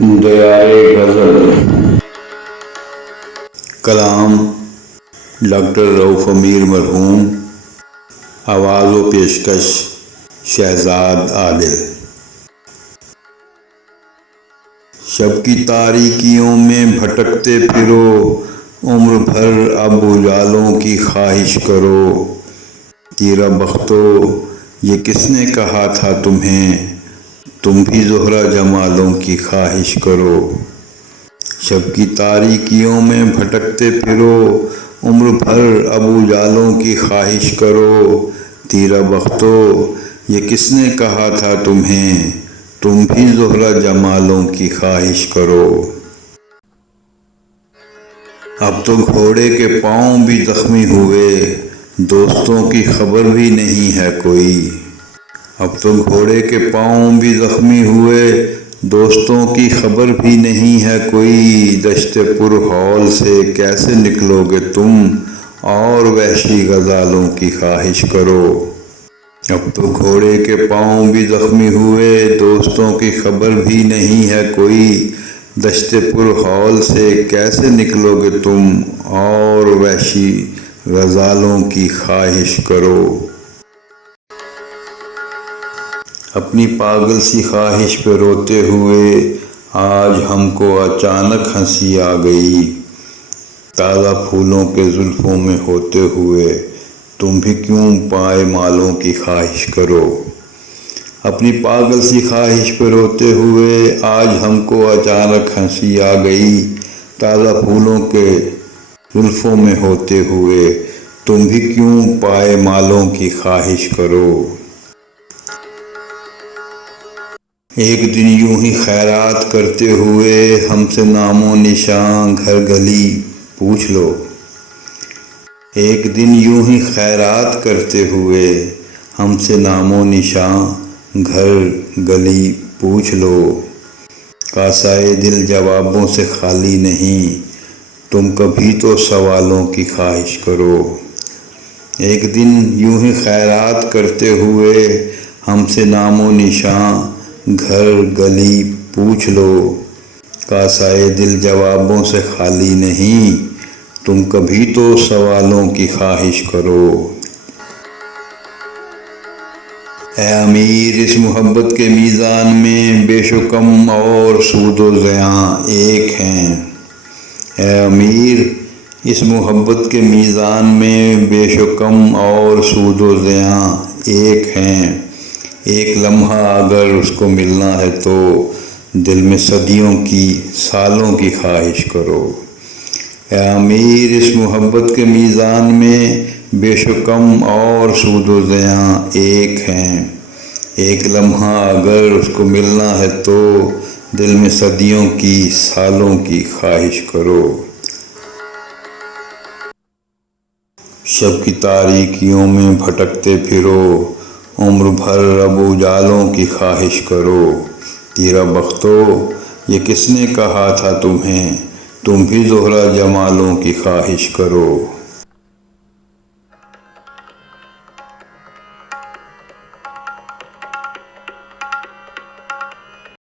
دیارِ غزل۔ کلام ڈاکٹر رؤف امیر مرحوم، آواز و پیشکش شہزاد عادل۔ شب کی تاریکیوں میں بھٹکتے پھرو، عمر بھر اب اجالوں کی خواہش کرو۔ تیرا بختو یہ کس نے کہا تھا تمہیں، تم بھی زہرہ جمالوں کی خواہش کرو۔ شب کی تاریکیوں میں بھٹکتے پھرو، عمر بھر اب اجالوں کی خواہش کرو۔ تیرا بختو یہ کس نے کہا تھا تمہیں، تم بھی زہرہ جمالوں کی خواہش کرو۔ اب تو گھوڑے کے پاؤں بھی زخمی ہوئے، دوستوں کی خبر بھی نہیں ہے کوئی۔ اب تو گھوڑے کے پاؤں بھی زخمی ہوئے، دوستوں کی خبر بھی نہیں ہے کوئی۔ دشت پر ہول سے کیسے نکلو گے تم، اور وحشی غزالوں کی خواہش کرو۔ اب تو گھوڑے کے پاؤں بھی زخمی ہوئے، دوستوں کی خبر بھی نہیں ہے کوئی۔ دشت پر ہول سے کیسے نکلو گے تم، اور وحشی غزالوں کی خواہش کرو۔ اپنی پاگل سی خواہش پہ روتے ہوئے آج ہم کو اچانک ہنسی آ گئی۔ تازہ پھولوں کے زلفوں میں ہوتے ہوئے تم بھی کیوں پائے مالوں کی خواہش کرو۔ اپنی پاگل سی خواہش پہ روتے ہوئے آج ہم کو اچانک ہنسی آ گئی۔ تازہ پھولوں کے زلفوں میں ہوتے ہوئے تم بھی کیوں پائے مالوں کی خواہش کرو۔ ایک دن یوں ہی خیرات کرتے ہوئے ہم سے نام و نشان گھر گلی پوچھ لو۔ ایک دن یوں ہی خیرات کرتے ہوئے ہم سے نام و نشان گھر گلی پوچھ لو۔ کاسۂ دل جوابوں سے خالی نہیں، تم کبھی تو سوالوں کی خواہش کرو۔ ایک دن یوں ہی خیرات کرتے ہوئے ہم سے نام و نشان گھر گلی پوچھ لو۔ کاسۂ دل جوابوں سے خالی نہیں، تم کبھی تو سوالوں کی خواہش کرو۔ اے امیر اس محبت کے میزان میں بیش و کم اور سود و زیاں ایک ہیں۔ اے امیر اس محبت کے میزان میں بیش و کم اور سود و زیاں ایک ہیں۔ ایک لمحہ اگر اس کو ملنا ہے تو دل میں صدیوں کی سالوں کی خواہش کرو۔ اے امیر اس محبت کے میزان میں بیش و کم اور سود و زیاں ایک ہیں۔ ایک لمحہ اگر اس کو ملنا ہے تو دل میں صدیوں کی سالوں کی خواہش کرو۔ شب کی تاریکیوں میں بھٹکتے پھرو، عمر بھر اب اجالوں کی خواہش کرو۔ تیرا بختو یہ کس نے کہا تھا تمہیں، تم بھی زہرہ جمالوں کی خواہش کرو۔